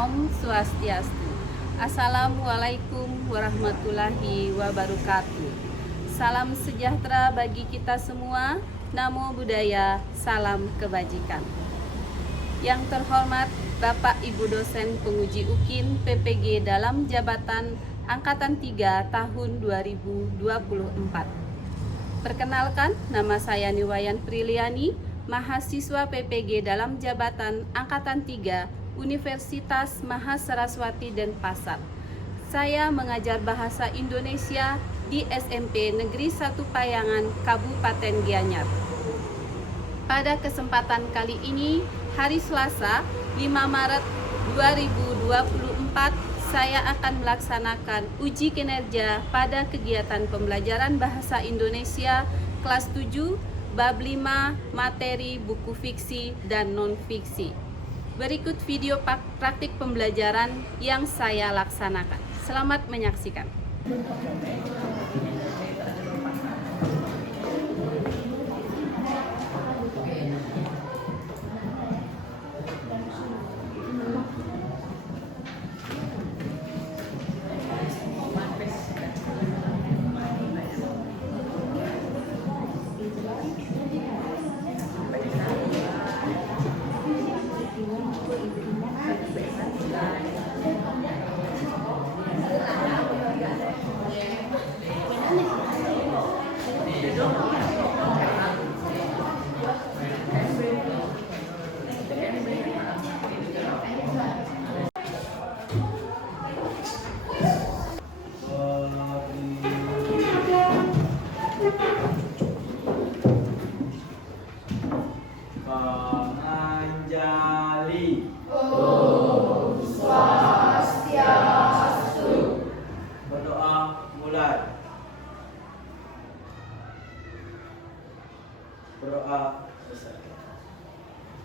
Om Swastiastu. Assalamualaikum warahmatullahi wabarakatuh. Salam sejahtera bagi kita semua. Namo Buddhaya, salam kebajikan. Yang terhormat Bapak Ibu dosen penguji UKIN PPG dalam jabatan Angkatan 3 tahun 2024. Perkenalkan, nama saya Niwayan Priliani, mahasiswa PPG dalam jabatan Angkatan 3 Universitas Mahasaraswati Denpasar. Saya mengajar bahasa Indonesia di SMP Negeri 1 Payangan, Kabupaten Gianyar. Pada kesempatan kali ini, hari Selasa, 5 Maret 2024, saya akan melaksanakan uji kinerja pada kegiatan pembelajaran bahasa Indonesia kelas 7, bab 5, materi buku fiksi dan non-fiksi. Berikut video praktik pembelajaran yang saya laksanakan. Selamat menyaksikan. Penganjali. Om Swastiastu. Berdoa mulai. Berdoa selesai.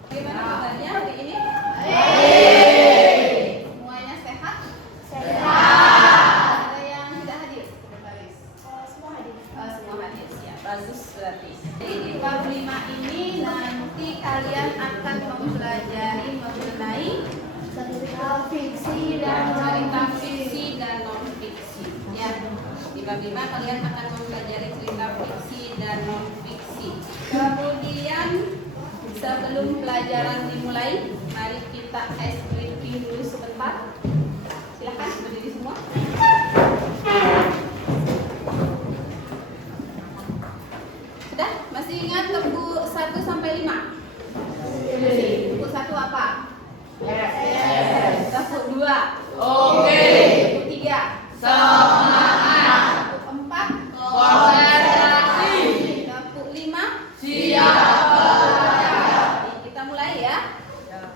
Bagaimana kabarnya hari ini? Baik. Semuanya sehat? Sehat. Ada yang tidak hadir? Sekretaris? Semua hadir. Semua hadir, siap. Bagus berarti. Jadi di bab 5 ini nanti kalian akan mempelajari mengenai Cerita fiksi dan cerita non-fiksi. fiksi dan non-fiksi. Ya, di bab 5 kalian akan mempelajari cerita fiksi dan non-fiksi. Kemudian sebelum pelajaran dimulai, mari kita ice breaking dulu sebentar. Silakan berdiri semua. Sudah? Masih ingat buku 1 sampai 5? Buku 1 apa? Buku 2. Oke. Buku 3. Semangat. Buku 4. Konsentrasi. Buku 5. Siap belajar. Kita mulai ya.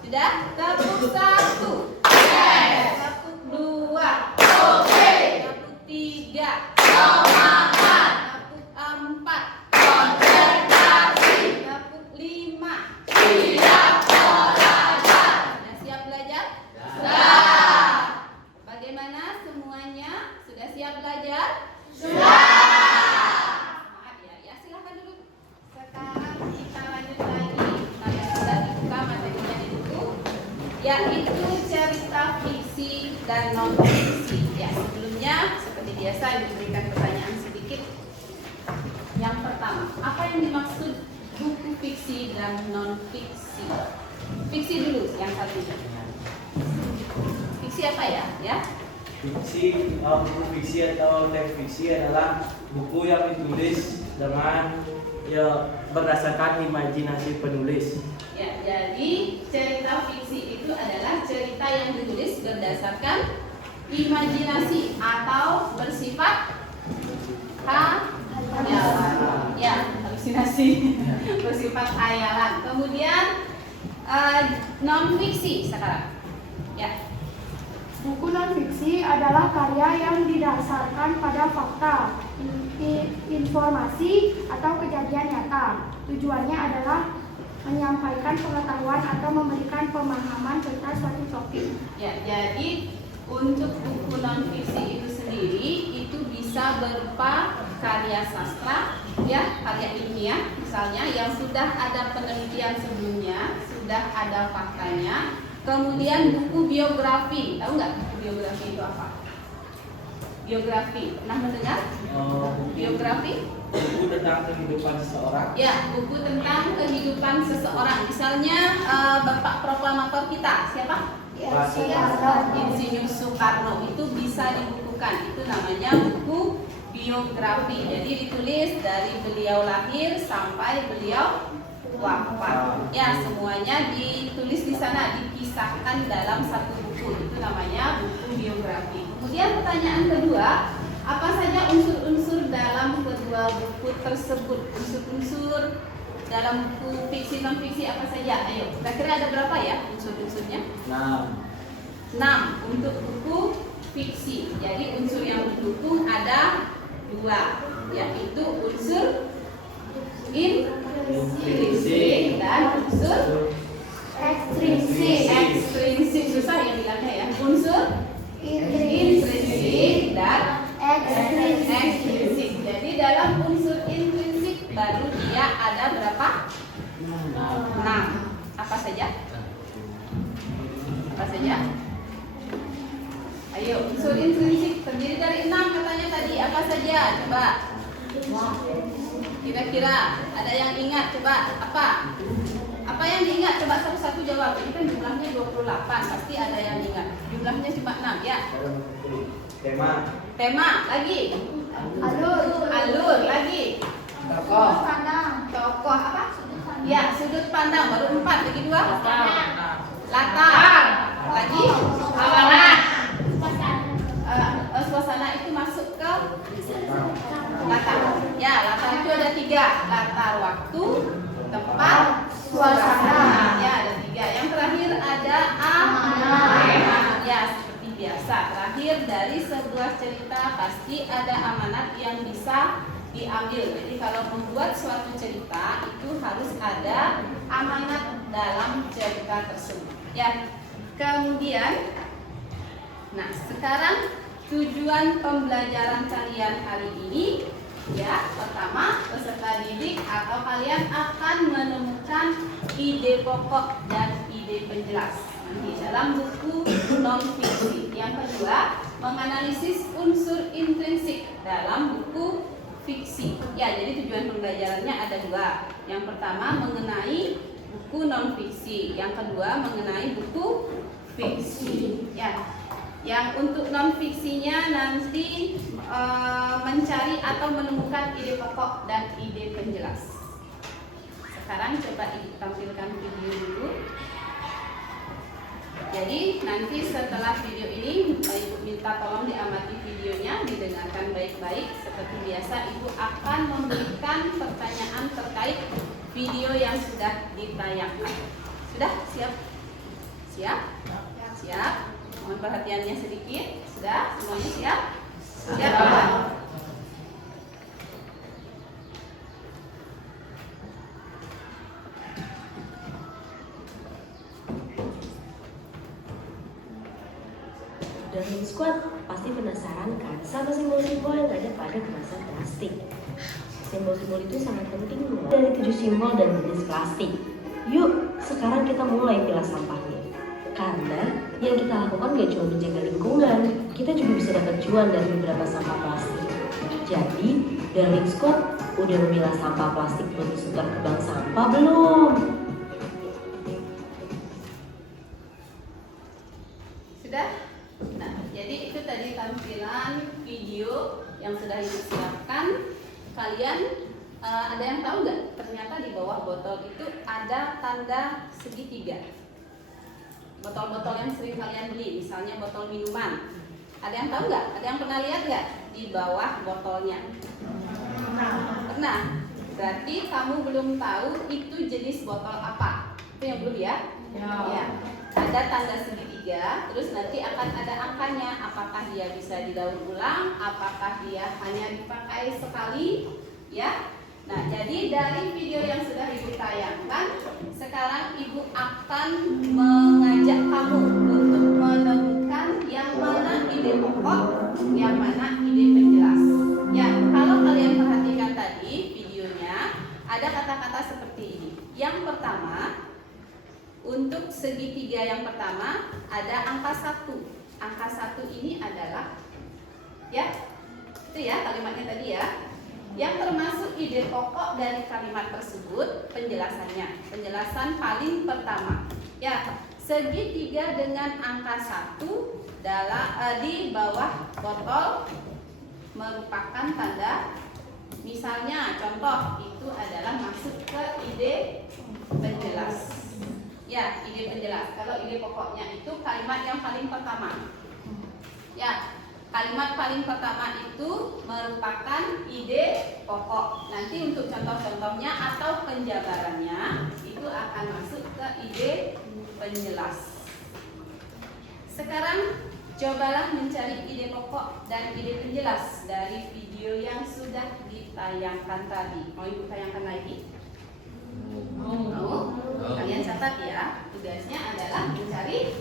Sudah? Tepuk 1. Yes. Tepuk 2. Oke. Tepuk 3. Semangat. Tepuk 4. Konsentrasi. Tepuk 5. Siap belajar. Sudah siap belajar? Sudah. Bagaimana semuanya? Sudah siap belajar? Sudah. Semangat ya. Ya, silakan dulu. Sekarang kita lanjut lagi. Kalian sudah dibuka materinya di buku, yaitu cerita fiksi dan non fiksi. Ya, sebelumnya seperti biasa diberikan pertanyaan sedikit. Yang pertama, apa yang dimaksud buku fiksi dan non fiksi? Fiksi dulu yang satunya. Fiksi apa ya? Ya. Fiksi, buku fiksi atau teks fiksi adalah buku yang ditulis dengan berdasarkan imajinasi penulis. Ya, jadi cerita fiksi itu adalah cerita yang ditulis berdasarkan imajinasi atau bersifat hayalan. Ya, halusinasi. Bersifat hayalan. Kemudian non fiksi sekarang. Ya. Buku non-fiksi adalah karya yang didasarkan pada fakta, informasi, atau kejadian nyata. Tujuannya adalah menyampaikan pengetahuan atau memberikan pemahaman tentang suatu topik. Ya, jadi untuk buku non-fiksi itu sendiri itu bisa berupa karya sastra, ya, karya ilmiah misalnya yang sudah ada penelitian sebelumnya, sudah ada faktanya. Kemudian buku biografi. Tahu nggak buku biografi itu apa? Biografi. Pernah mendengar? Biografi? Buku tentang kehidupan seseorang. Ya, buku tentang kehidupan seseorang. Misalnya Bapak Proklamator kita, siapa? Insinyur Soekarno itu bisa dibukukan. Itu namanya buku biografi. Jadi ditulis dari beliau lahir sampai beliau wafat. Ya, semuanya ditulis di sana, dipisahkan dalam satu buku. Itu namanya buku biografi. Kemudian pertanyaan kedua, apa saja unsur-unsur dalam kedua buku tersebut? Unsur-unsur dalam buku fiksi non fiksi apa saja? Ayo, kira-kira ada berapa ya unsur-unsurnya? 6 untuk buku fiksi. Jadi unsur yang mendukung ada 2, yaitu unsur intrinsik dan unsur ekstrinsik. Susah ya bilangnya ya. Unsur intrinsik dan ekstrinsik. Jadi dalam unsur intrinsik baru dia ada berapa? 6. Apa saja? Apa saja? Ayo, unsur intrinsik terdiri dari 6 katanya tadi. Apa saja? Coba. Kira-kira ada yang ingat? Coba apa? Apa yang diingat? Coba satu-satu jawab. Ini kan jumlahnya 28. Pasti ada yang ingat. Jumlahnya cuma 6 ya. Tema lagi. Alur lagi. Tokoh apa? Ya, sudut pandang. Baru 4, lagi 2. Latar. Lagi. Suasana itu masuk ke latar. Ya, latar itu ada 3. Latar waktu, tempat, suasana. Ya, ada 3. Yang terakhir ada amanat. Ya, seperti biasa. Terakhir dari sebuah cerita pasti ada amanat yang bisa diambil. Jadi kalau membuat suatu cerita itu harus ada amanat dalam cerita tersebut. Ya. Kemudian, nah sekarang tujuan pembelajaran kalian hari ini, ya, pertama peserta didik atau kalian akan menemukan ide pokok dan ide penjelas di dalam buku non fiksi. Yang kedua, menganalisis unsur intrinsik dalam buku fiksi. Ya, jadi tujuan pembelajarannya ada 2. Yang pertama mengenai buku non fiksi, yang kedua mengenai buku fiksi. Ya. Yang untuk non fiksinya nanti mencari atau menemukan ide pokok dan ide penjelas. Sekarang coba ditampilkan video dulu. Jadi nanti setelah video ini Ibu minta tolong diamati videonya, didengarkan baik-baik. Seperti biasa Ibu akan memberikan pertanyaan terkait video yang sudah ditayangkan. Sudah siap? Siap? Siap. Mohon perhatiannya sedikit. Sudah? Semuanya siap? Siap. Daring Squad pasti penasaran kan sama simbol-simbol yang ada pada kemasan plastik. Simbol-simbol itu sangat penting loh. Dari 7 simbol dan jenis plastik. Yuk, sekarang kita mulai pilah sampahnya. Karena yang kita lakukan gak cuma menjaga lingkungan, kita juga bisa dapat cuan dari beberapa sampah plastik. Jadi, Daring Squad udah memilah sampah plastik buat disetor ke bank sampah belum? Sudah? Nah, jadi itu tadi tampilan video yang sudah Ibu siapkan. Kalian ada yang tahu nggak? Ternyata di bawah botol itu ada tanda segitiga. Botol-botol yang sering kalian beli, misalnya botol minuman. Ada yang tahu nggak? Ada yang pernah lihat nggak di bawah botolnya? Pernah. Berarti kamu belum tahu itu jenis botol apa? Itu yang belum ya? Ya. Ada tanda segitiga, terus nanti akan ada angkanya. Apakah dia bisa didaur ulang? Apakah dia hanya dipakai sekali? Ya. Nah, jadi dari video yang sudah Ibu tayangkan, sekarang Ibu akan mengajak kamu untuk menemukan yang mana ide pokok, yang mana ide penjelas. Ya, kalau kalian perhatikan tadi videonya, ada kata-kata seperti ini. Yang pertama, untuk segitiga yang pertama ada angka 1. Angka 1 ini adalah, ya, itu ya kalimatnya tadi ya. Yang termasuk ide pokok dari kalimat tersebut penjelasannya. Penjelasan paling pertama. Ya, segitiga dengan angka 1 di bawah botol merupakan tanda, misalnya contoh itu adalah masuk ke ide penjelas. Ya, ide penjelas. Kalau ide pokoknya itu kalimat yang paling pertama. Ya, kalimat paling pertama itu merupakan ide pokok. Nanti untuk contoh-contohnya atau penjabarannya itu akan masuk ke ide penjelas. Sekarang cobalah mencari ide pokok dan ide penjelas dari video yang sudah ditayangkan tadi. Mau Ibu tayangkan lagi? Mau? Kalian catat ya. Tugasnya adalah mencari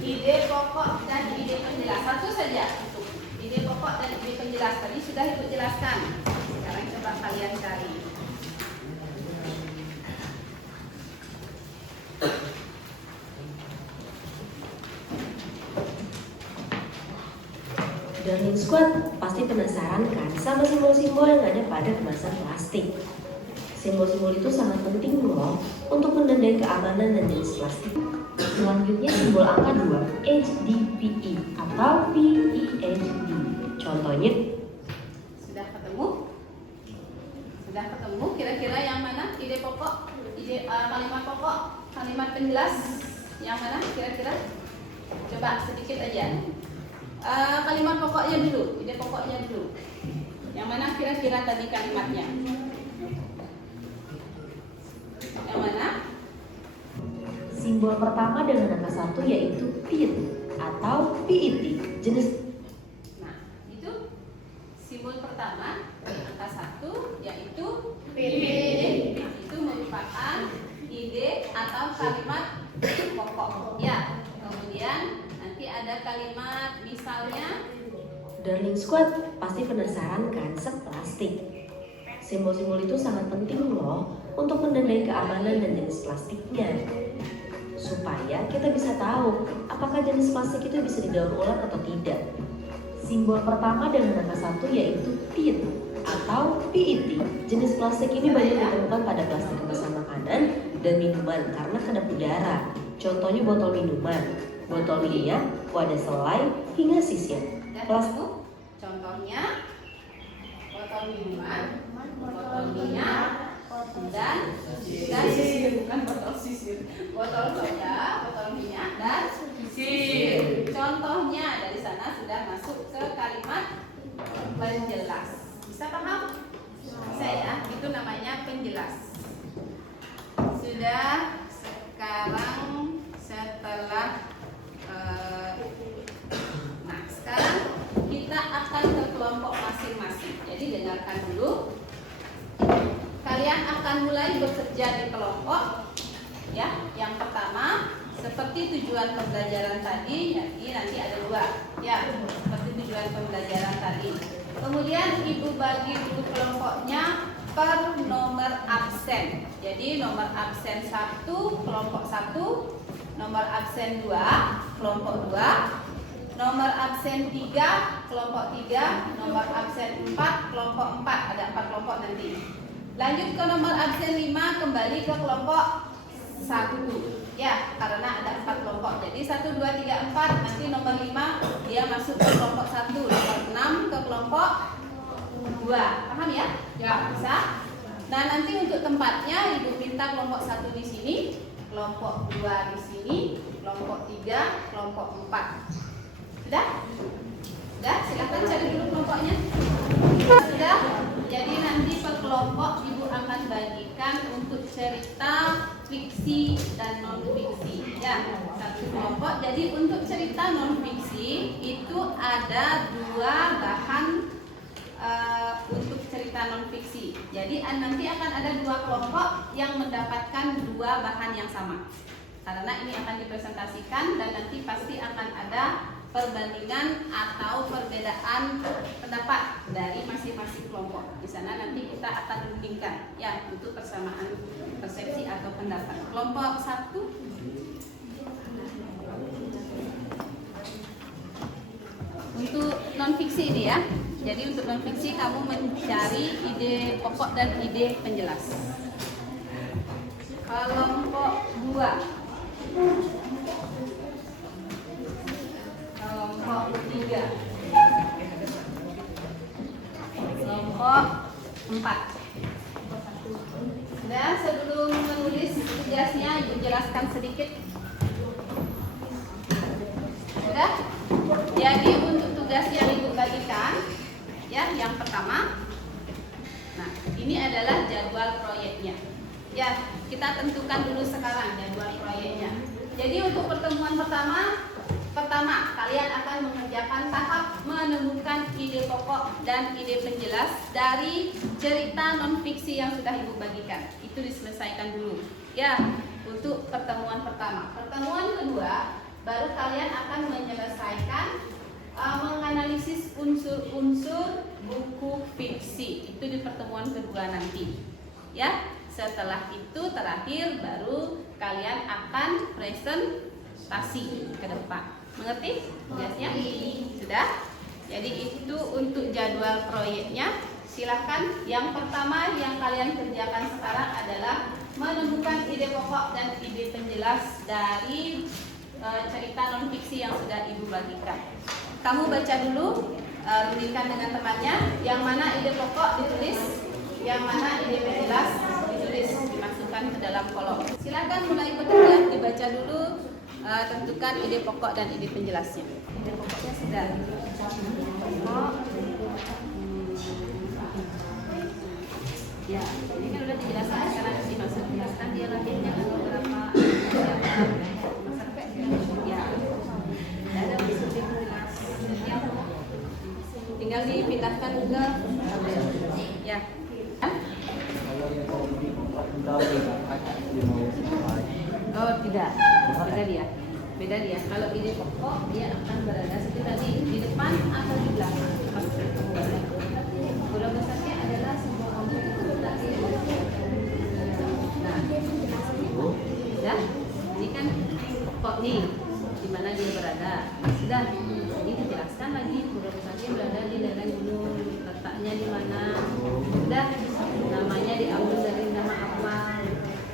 ide pokok dan ide penjelas. Satu saja untuk ide pokok dan ide penjelas. Tadi sudah Ibu jelaskan. Sekarang coba kalian cari. Darling Squad, pasti penasaran kan sama simbol-simbol yang ada pada kemasan plastik. Simbol-simbol itu sangat penting loh untuk menandai keamanan dan jenis plastik. Selanjutnya simbol angka 2, HDPE atau PEHD. Contohnya, Sudah ketemu? Sudah ketemu? Kira-kira yang mana ide pokok, ide kalimat pokok, kalimat penjelas? Yang mana kira-kira? Coba sedikit aja. Kalimat pokoknya dulu, ide pokoknya dulu. Yang mana kira-kira tadi kalimatnya? Yang mana? simbol pertama dengan angka 1 yaitu PET atau PET, jenis. Nah, itu simbol pertama angka 1 yaitu PET. Itu merupakan ide atau kalimat pokok. Ya, kemudian nanti ada kalimat misalnya. Darling Squad, pasti penasaran kan sama plastik? Simbol-simbol itu sangat penting loh untuk menandai keamanan dan jenis plastiknya, supaya kita bisa tahu apakah jenis plastik itu bisa didaur ulang atau tidak. Simbol pertama dengan angka 1 yaitu PET atau PET. Jenis plastik ini banyak ditemukan pada plastik kemasan makanan dan minuman karena kedap udara. Contohnya botol minuman, botol minyak, wadah selai, hingga sisir. Ketemu? Contohnya botol minuman, botol minyak, dan sisir, bukan botol sisir, botol soda, botol minyak, dan sisir. Contohnya dari sana sudah masuk ke kalimat penjelas. Bisa paham? Bisa ya, itu namanya penjelas. Sudah. Sekarang setelah sekarang kita akan ke kelompok masing-masing. Jadi dengarkan dulu. Kalian akan mulai bekerja di kelompok. Ya, yang pertama seperti tujuan pembelajaran tadi, jadi nanti ada 2. Ya, seperti tujuan pembelajaran tadi. Kemudian Ibu bagi dulu kelompoknya per nomor absen. Jadi nomor absen 1 kelompok 1, nomor absen 2 kelompok 2, nomor absen 3 kelompok 3, nomor absen 4 kelompok 4. Ada 4 kelompok nanti. Lanjut ke nomor absen 5, kembali ke kelompok 1. Ya, karena ada 4 kelompok. Jadi 1, 2, 3, 4. Nanti nomor 5 dia masuk ke kelompok 1, nomor 6 ke kelompok 2. Paham ya? Ya, bisa. Nah, nanti untuk tempatnya Ibu minta kelompok 1 di sini, kelompok 2 di sini, kelompok 3, kelompok 4. Sudah? Sudah? Silahkan cari dulu kelompoknya. Sudah? Jadi nanti per kelompok Ibu akan bagikan untuk cerita fiksi dan non fiksi. Ya, satu kelompok. Jadi untuk cerita non fiksi itu ada 2 bahan untuk cerita non fiksi. Jadi nanti akan ada 2 kelompok yang mendapatkan 2 bahan yang sama. Karena ini akan dipresentasikan dan nanti pasti akan ada perbandingan atau perbedaan pendapat dari masing-masing kelompok. Di sana nanti kita akan rundingkan ya untuk persamaan persepsi atau pendapat. pendapat. Kelompok 1. Untuk non-fiksi ini ya. Jadi untuk non-fiksi kamu mencari ide pokok dan ide penjelas. Kelompok 2. Kelompok 3. Kelompok 4. Dan sebelum menulis tugasnya, Ibu jelaskan sedikit. Sudah? Jadi untuk tugas yang Ibu bagikan, ya, yang pertama, nah ini adalah jadwal proyeknya. Ya, kita tentukan dulu sekarang jadwal proyeknya. Jadi untuk pertemuan pertama kalian akan mengerjakan tahap menemukan ide pokok dan ide penjelas dari cerita non-fiksi yang sudah Ibu bagikan. Itu diselesaikan dulu. Ya, untuk pertemuan pertama. Pertemuan kedua, baru kalian akan menyelesaikan menganalisis unsur-unsur buku fiksi. Itu di pertemuan kedua nanti. Ya, setelah itu terakhir baru kalian akan presentasi ke depan. Mengerti tugasnya? Sudah? Jadi itu untuk jadwal proyeknya. Silahkan. Yang pertama yang kalian kerjakan sekarang adalah menemukan ide pokok dan ide penjelas dari cerita non-fiksi yang sudah Ibu bagikan. Kamu baca dulu, rundingkan dengan temannya. Yang mana ide pokok ditulis, yang mana ide penjelas ditulis, dimasukkan ke dalam kolom. Silahkan mulai bergerak, dibaca dulu. Tentukan ide pokok dan ide penjelasnya. Ide pokoknya sudah. Pokok. Ya, ini kan udah dijelaskan. Sekarang dimasuk jelaskan dia lagi dengan beberapa. Ya, ada unsur penjelas. Tinggal dipindahkan ke tabel. Ya. Oh tidak, beda dia. Kalau ide pokok dia akan berada seperti tadi di depan atau di belakang. Guru besarnya adalah sebuah objek itu berarti. Nah, sudah. Ini kan pokok nih, di mana dia berada. Sudah. Ini dijelaskan lagi guru besarnya berada di daerah gunung, letaknya di mana. Sudah. Namanya diambil dari nama apa.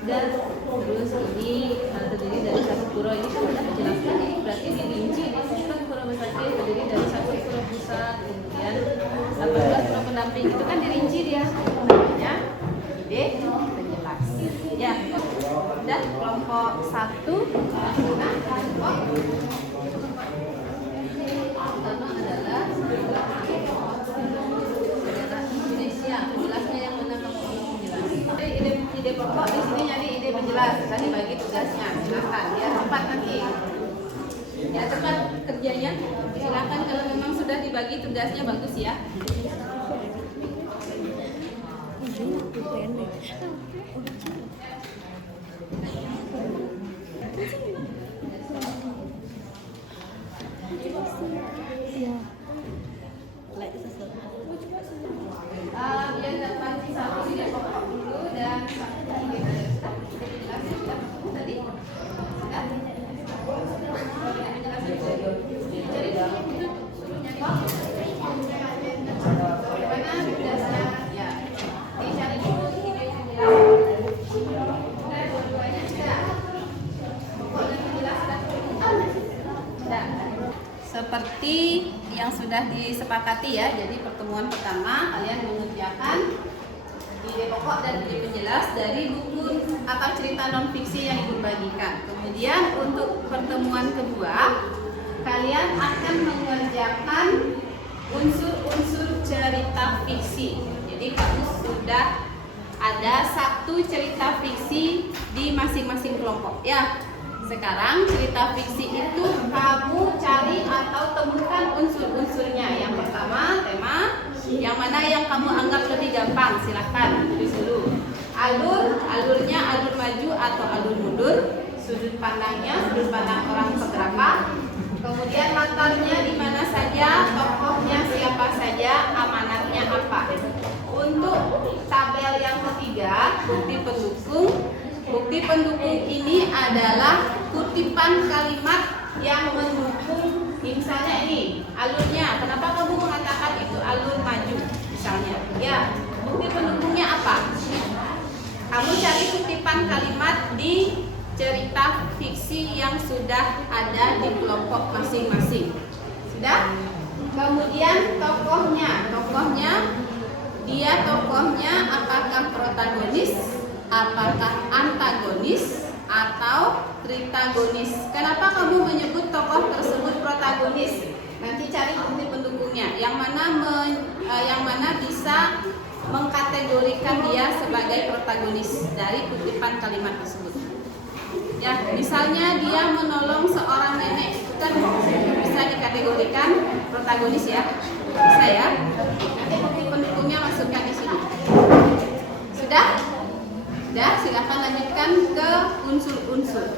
Dan terus ini terdiri dari satu pura. Ini kan sudah dijelaskan, ini berarti dirinci. Ini kan pura besarnya terdiri dari satu pura pusat, kemudian 18 pura pendamping. Itu kan dirinci dia. Namanya ide penjelas. Ya, dan kelompok 1 nah, kelompok pertama adalah sejarah Indonesia. Penjelasnya yang mana kamu menjelaskan? Ide pokok di sini jadi ide penjelas. Tadi bagi tugasnya, silakan. Ya, cepat nanti. Ya, cepat kerjanya. Silakan kalau memang sudah dibagi tugasnya bagus ya. Biar dapat satu ide pokok dulu dan satu ide penjelas sudah tadi. Sudah? Bagaimana tugasnya? Ya, dicari dulu ide penjelas. Sudah, dua-duanya sudah. Pokok dan penjelas sudah. Seperti yang sudah disepakati ya. Jadi pertemuan pertama kalian mengerjakan ide pokok dan ide penjelas dari buku atau cerita non-fiksi yang Ibu bagikan. Kemudian untuk pertemuan kedua kalian akan mengerjakan unsur-unsur cerita fiksi. Jadi kamu sudah ada satu cerita fiksi di masing-masing kelompok ya. Sekarang cerita fiksi itu kamu cari atau temukan unsur-unsurnya. Yang pertama tema, yang mana yang kamu anggap lebih gampang, silahkan tulis dulu. Alurnya alur maju atau alur mundur, sudut pandangnya, sudut pandang orang seberapa, kemudian latarnya di mana saja, tokohnya siapa saja, amanatnya apa. Untuk tabel yang ketiga, bukti pendukung. bukti pendukung ini adalah kutipan kalimat yang mendukung. Misalnya ini alurnya, kenapa kamu mengatakan itu alur maju misalnya? Ya, bukti pendukungnya apa? Kamu cari kutipan kalimat di cerita fiksi yang sudah ada di kelompok masing-masing. Sudah? Kemudian tokohnya apakah protagonis, apakah antagonis, atau tritagonis. Kenapa kamu menyebut tokoh tersebut protagonis? Nanti cari bukti pendukungnya. Yang mana bisa mengkategorikan dia sebagai protagonis dari kutipan kalimat tersebut. Ya, misalnya dia menolong seorang nenek, itu kan bisa dikategorikan protagonis ya. Bisa ya. Nanti bukti pendukungnya masukkan di sini. Sudah? Sudah, silakan lanjutkan ke unsur-unsur.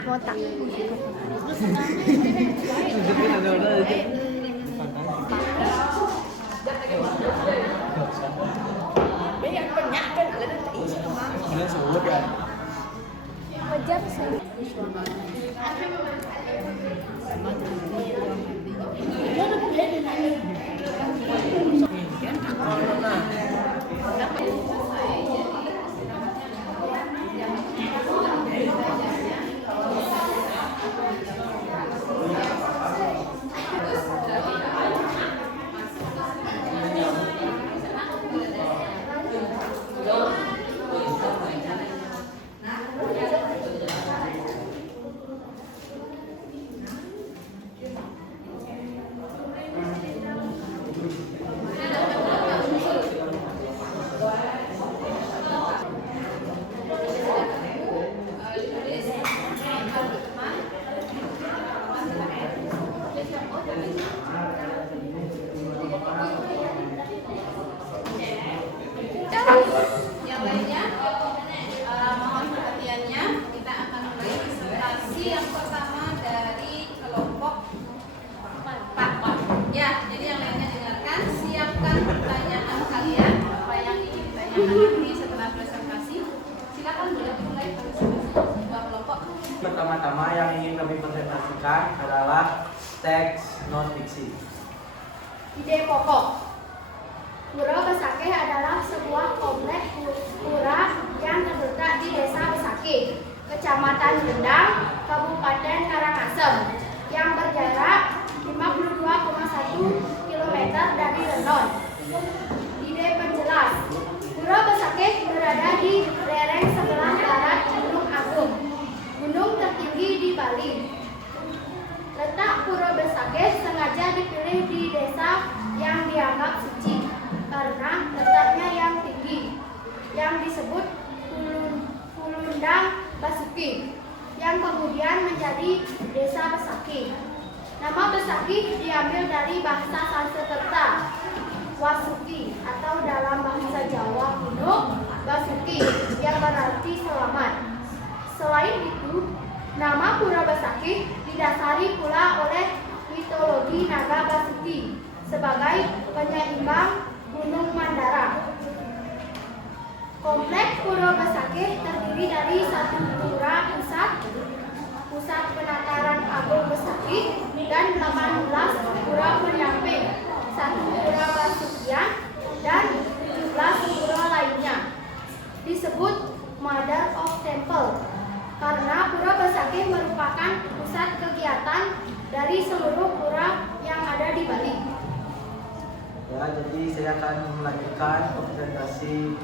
Botak. Wajar sih. Yang lainnya, mohon perhatiannya. Kita akan mulai presentasi yang pertama dari kelompok 4. Ya, jadi yang lainnya dengarkan. Siapkan pertanyaan kalian, apa yang ingin ditanyakan nanti setelah presentasi. Silakan boleh mulai presentasi dua kelompok. Pertama-tama yang ingin kami presentasikan adalah teks non fiksi. Ide pokok. Pura Besakeh adalah sebuah kompleks pura yang terletak di Desa Besakeh, Kecamatan Gendang, Kabupaten Karangasem, yang berjarak 52,1 km dari Renon. Ide penjelas. Pura Besakeh berada di lereng sebelah barat Gunung Agung, gunung tertinggi di Bali. Letak Pura Besakeh sengaja dipilih di desa yang dianggap suci karena letaknya yang tinggi, yang disebut Pulundang Basuki, yang kemudian menjadi Desa Besakeh. Nama Besakeh diambil dari bahasa Sanskerta Wasuki, atau dalam bahasa Jawa kuno Basuki, yang berarti selamat. Selain itu, nama Pura Besakeh didasari pula oleh mitologi naga Basuki sebagai penyeimbang Gunung Mandara. Kompleks Pura Besakeh terdiri dari satu pura pusat penataran Agung Besakeh, dan 18 pura pendamping, satu pura Basukian, dan 17 pura lainnya. Disebut Mother of Temple karena Pura Besakeh merupakan pusat kegiatan dari seluruh pura yang ada di Bali. Ya, jadi saya akan melanjutkan presentasi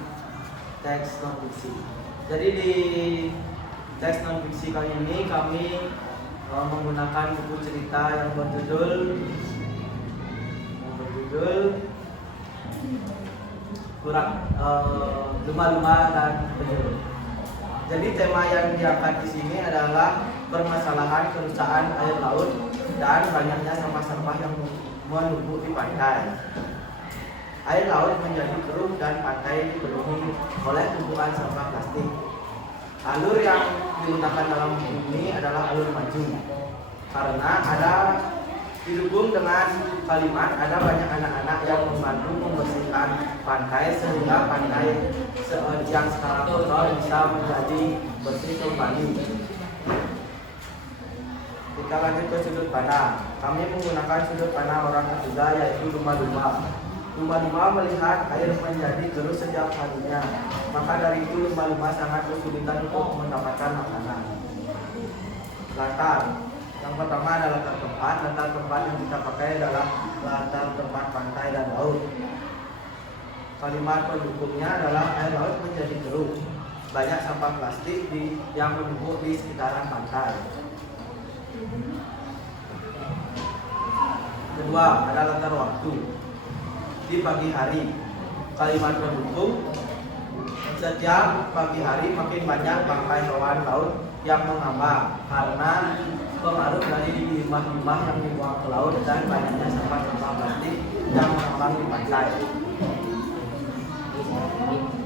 teks non fiksi. Jadi di teks non fiksi kali ini kami menggunakan buku cerita yang berjudul Lumba-Lumba dan Penyu. Jadi tema yang diangkat di sini adalah permasalahan kerusakan air laut dan banyaknya sampah-sampah yang menumpuk di pantai. Air laut menjadi keruh dan pantai dipenuhi oleh tumpukan sampah plastik. Alur yang digunakan dalam buku ini adalah alur maju, karena ada didukung dengan kalimat ada banyak anak-anak yang membantu membersihkan pantai sehingga pantai yang sekarang kotor bisa menjadi bersih kembali. Kita lanjut ke sudut pandang. Kami menggunakan sudut pandang orang ketiga, yaitu lumba-lumba. Lumba-lumba melihat air menjadi keruh setiap harinya, maka dari itu lumba-lumba sangat kesulitan untuk mendapatkan makanan. Latar. Yang pertama adalah latar tempat. Latar tempat yang kita pakai adalah latar tempat pantai dan laut. Kalimat pendukungnya adalah air laut menjadi keruh. Banyak sampah plastik yang menumpuk di sekitaran pantai. Kedua ada latar waktu. Di pagi hari, kalimat pendukung, setiap pagi hari makin banyak bangkai hewan laut yang mengambang karena pengaruh dari limbah-limbah yang dibuang ke laut dan banyaknya sampah-sampah plastik yang mengambang di pantai.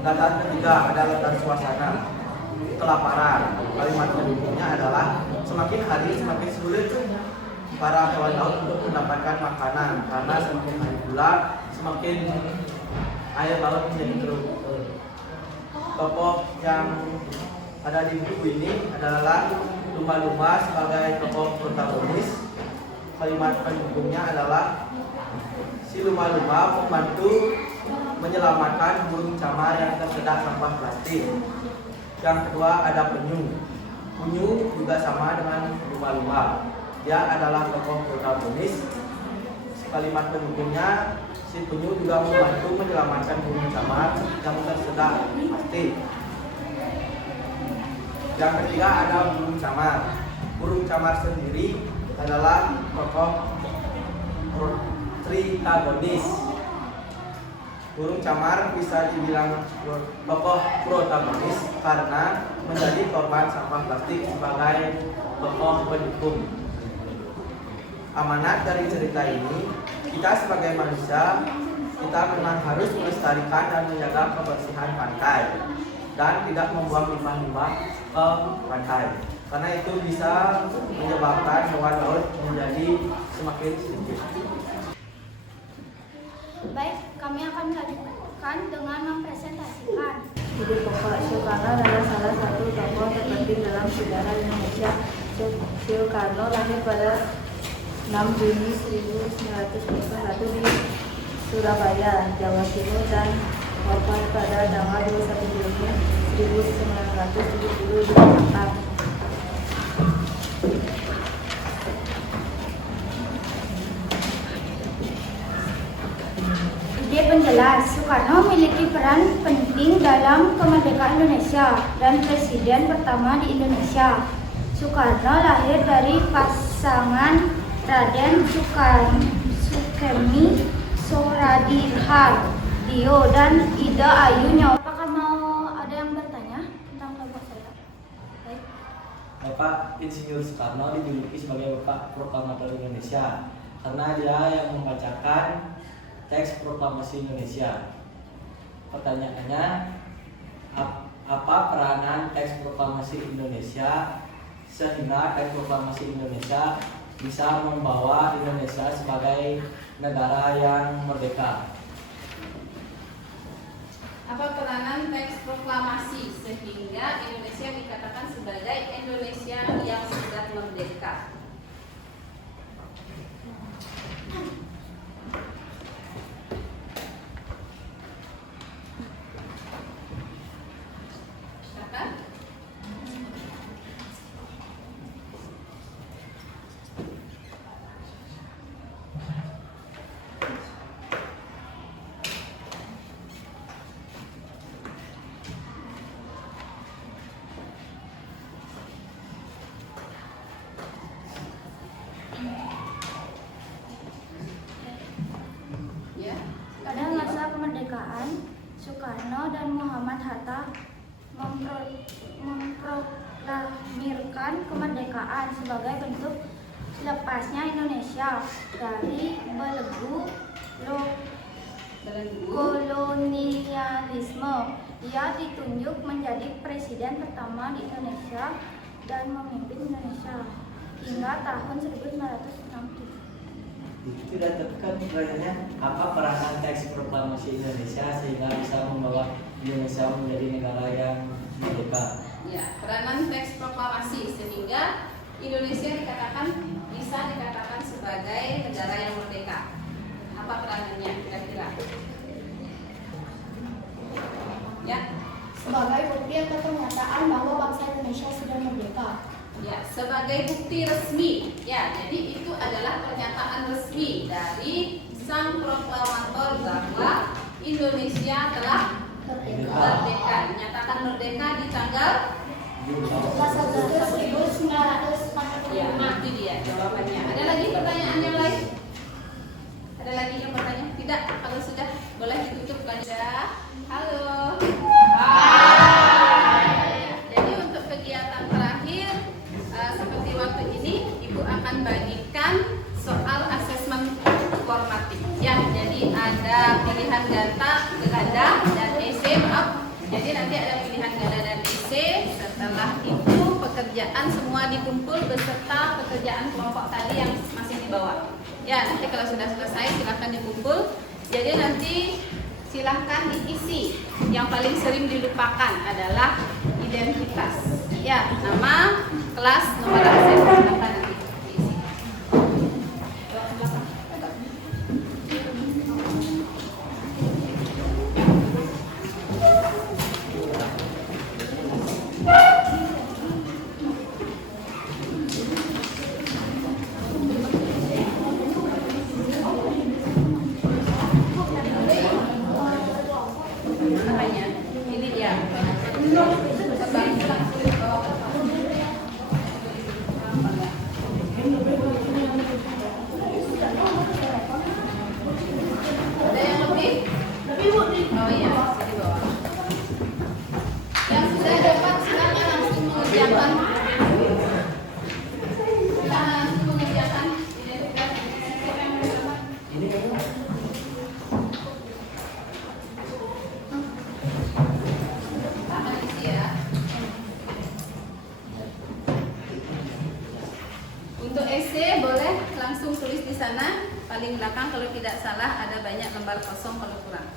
Latar ketiga ada latar suasana. Kelaparan. Kalimat pendukungnya adalah semakin hari semakin sulit para hewan laut untuk mendapatkan makanan karena semakin hari pula semakin air laut menjadi keruh. Tokoh yang ada di buku ini adalah lumba-lumba sebagai tokoh protagonis. Kalimat pendukungnya adalah si lumba-lumba membantu menyelamatkan burung camar yang tersedak sampah plastik. Yang kedua ada penyu. Penyu juga sama dengan lumba-lumba. Dia adalah tokoh protagonis. Kalimat pendukungnya, si penyu juga membantu menyelamatkan burung camar yang tersedak plastik. Yang ketiga ada burung camar. Burung camar sendiri adalah tokoh protagonis. Burung camar bisa dibilang tokoh protagonis karena menjadi korban sampah plastik sebagai tokoh pendukung. Amanat dari cerita ini, kita sebagai manusia, kita memang harus melestarikan dan menjaga kebersihan pantai dan tidak membuang limbah-limbah ke pantai, karena itu bisa menyebabkan hewan laut menjadi semakin sedikit. Baik, kami akan melanjutkan dengan mempresentasikan. Ide pokok Soekarno adalah salah satu tokoh terpenting dalam sejarah Indonesia. Soekarno lahir pada 6 Juni 1921 di Surabaya, Jawa Timur dan wafat pada tanggal 21 Juni 1970 di Jakarta. Ide penjelas, Soekarno memiliki peran penting dalam kemerdekaan Indonesia dan presiden pertama di Indonesia. Soekarno lahir dari pasangan Raden Sukemi Soehardidio dan Ida Ayu Nyawa. Apakah mau ada yang bertanya tentang kelompok saya? Baik. Bapak Insinyur Soekarno dijuluki sebagai Bapak Proklamator Indonesia karena dia yang membacakan teks proklamasi Indonesia. Pertanyaannya, apa peranan teks proklamasi Indonesia sehingga teks proklamasi Indonesia bisa membawa Indonesia sebagai negara yang merdeka? Apa peranan teks proklamasi sehingga Indonesia dikatakan sebagai Indonesia yang sudah merdeka? merayakan kemerdekaan sebagai bentuk lepasnya Indonesia dari belenggu kolonialisme. Ia ditunjuk menjadi presiden pertama di Indonesia dan memimpin Indonesia hingga tahun 1960. Tidak tekan pertanyaannya, apa peranan teks proklamasi Indonesia sehingga bisa membawa Indonesia menjadi negara yang merdeka? Ya, peranan teks proklamasi sehingga Indonesia bisa dikatakan sebagai negara yang merdeka. Apa peranannya kira-kira? Ya, Sebagai bukti atau pernyataan bahwa bangsa Indonesia sudah merdeka. ya, sebagai bukti resmi. Ya, jadi itu adalah pernyataan resmi dari sang proklamator bahwa Indonesia telah merdeka. Dinyatakan merdeka di tanggal 14 Agustus 1945. ya, itu dia jawabannya. Ada lagi pertanyaan yang lain? Ada lagi yang bertanya? Tidak? Kalau sudah boleh ditutup saja. Halo. Jadi untuk kegiatan terakhir seperti waktu ini Ibu akan bagikan soal asesmen formatif. Ya, jadi ada pilihan ganda dan esai, Jadi nanti ada pilihan ganda dan esai. Setelah itu pekerjaan semua dikumpul beserta pekerjaan kelompok tadi yang masih dibawa. Ya, nanti kalau sudah selesai silahkan dikumpul. Jadi nanti silahkan diisi. Yang paling sering dilupakan adalah identitas. Ya, nama, kelas, nomor absen, silahkan nanti diisi. Apanya? Ini ya. Ada yang lebih? Oh iya, bisa dibawa. Yang sudah dapat silakan langsung mengerjakan. Silakan langsung mengerjakan identitas. Akan isi ya. Untuk esai boleh langsung tulis di sana paling belakang, kalau tidak salah ada banyak lembar kosong kalau kurang.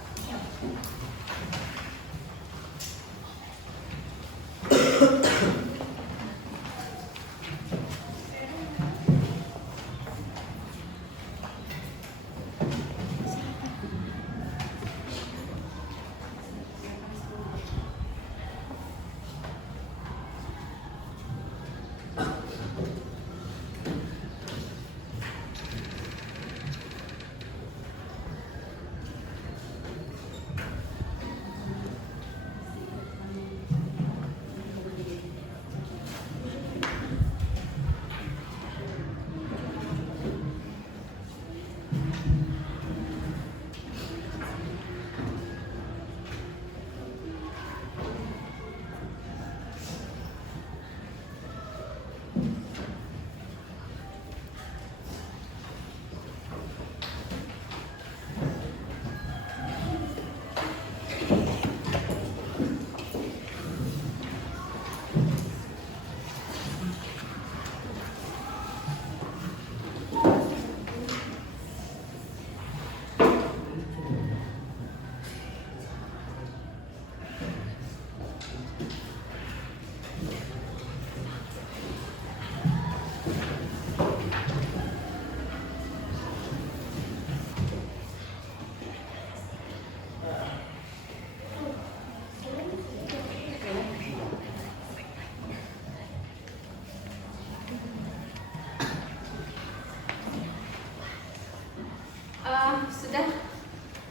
Sudah,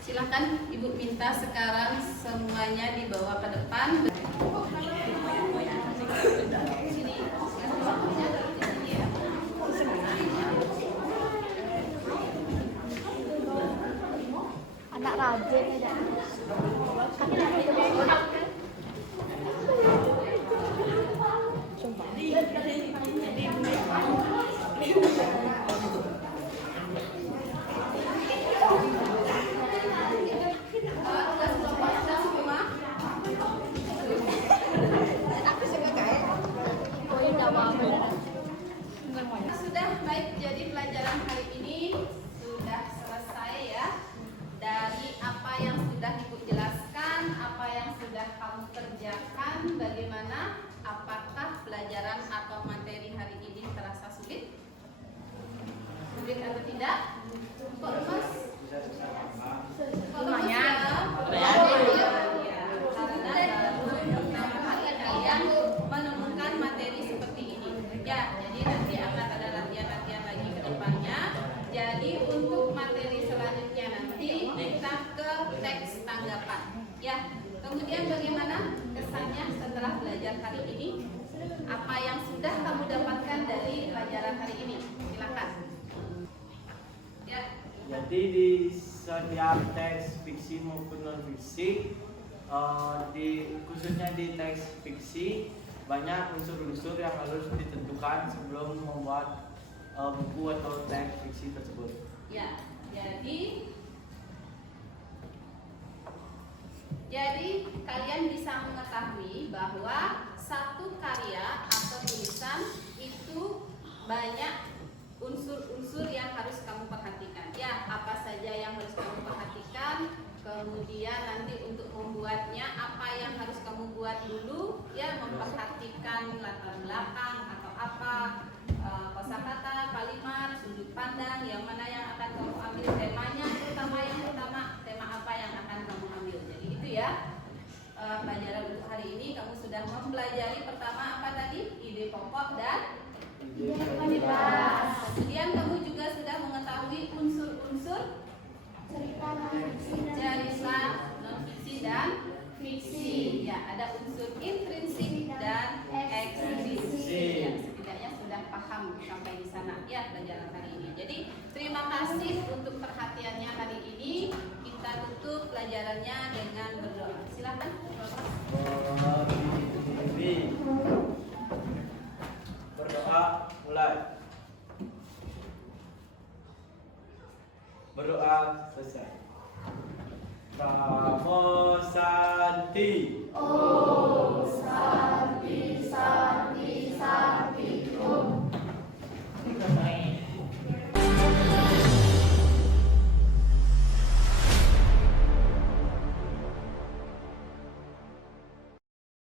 silakan Ibu minta sekarang semuanya dibawa ke depan. Anak rajin ya. Sudah baik, jadi pelajaran hari ini sudah selesai ya. Dari apa yang sudah Ibu jelaskan, apa yang sudah kamu kerjakan, bagaimana? Apakah pelajaran atau materi hari ini terasa sulit? Sulit atau tidak? Kok lemas? Lumayan. Karena kalian menemukan materi seperti ini. Ya, jadi nanti akan ada latihan-latihan lagi ke depannya. Jadi untuk materi selanjutnya nanti kita ke teks tanggapan. Ya, kemudian bagaimana kesannya setelah belajar hari ini? Apa yang sudah kamu dapatkan dari pelajaran hari ini? Silakan. Ya. Jadi di setiap teks fiksi maupun non fiksi, khususnya di teks fiksi banyak unsur-unsur yang harus ditentukan sebelum membuat buku atau teks fiksi tersebut. Ya, jadi kalian bisa mengetahui bahwa satu karya atau tulisan itu banyak unsur-unsur yang harus kamu perhatikan. Ya, apa saja yang harus kamu perhatikan, kemudian nanti untuk membuatnya apa yang harus kamu buat dulu, ya, memperhatikan latar belakang atau apa, kosakata, kalimat, sudut pandang, yang mana yang akan kamu ambil temanya, terutama yang pertama, tema apa yang akan kamu ambil. Jadi itu ya, pelajaran untuk hari ini kamu sudah mempelajari pertama apa tadi? Ide pokok dan kemudian kamu juga sudah mengetahui unsur-unsur cerita non-fiksi dan fiksi. Ya, ada unsur intrinsik dan ekstrinsik. Ya, setidaknya sudah paham sampai di sana ya pelajaran hari ini. Jadi terima kasih untuk perhatiannya hari ini. Kita tutup pelajarannya dengan berdoa. Silakan. Berdoa mulai. Berdoa selesai. Namo Santi.